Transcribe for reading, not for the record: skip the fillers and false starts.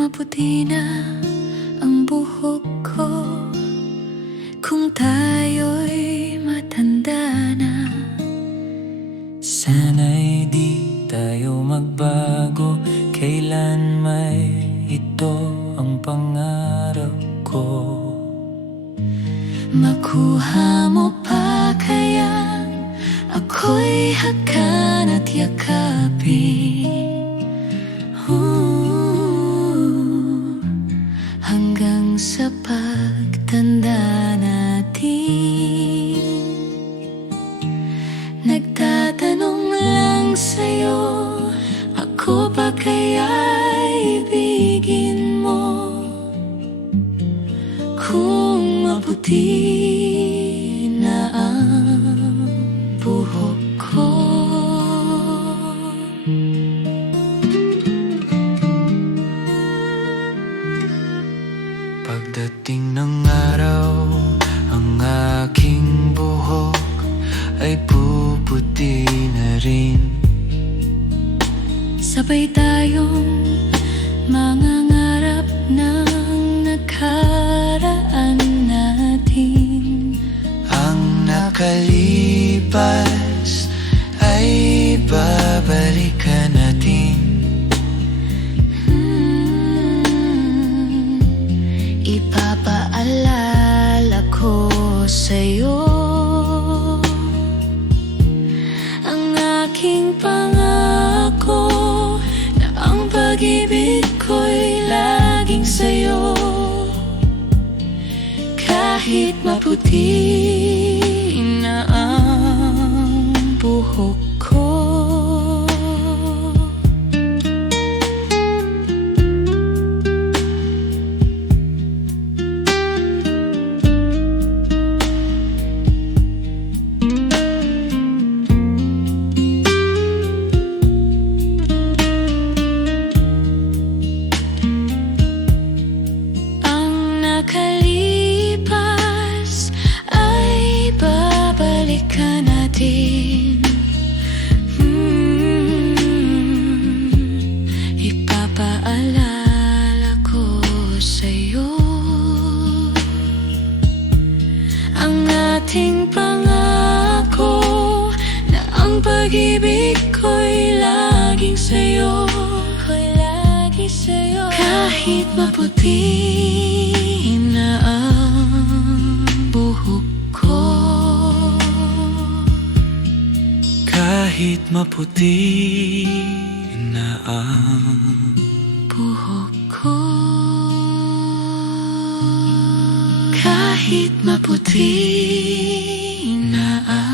maputi na ang buhok ko, kung tayo'y matanda na, sana'y di tayo magbago, kailan may ito ang pangarap ko. Makuha mo pa kaya ako'y hakan at yakapin, hanggang sa pagtanda natin. Nagtatanong lang sa'yo, ako pa kaya ibigin mo, kung maputi na ang buhok ko. Pagdating ng araw, ang aking buhok ay puputi na rin. Sabay tayong mangangarap ng nakaraan natin. Ang nakalipas ay babalikan natin. Ipapaalala ko sa'yo ang aking pangako, na ang pag-ibig ko'y laging sa'yo. Kahit maputi na ang buhok ko, nakalipas ay babalikan natin. Ipapaalala ko sa'yo ang ating pangako, na ang pag-ibig ko'y laging sa'yo. Kahit maputi na ang buhok ko, Kahit maputi na ang buhok ko, kahit maputi na ang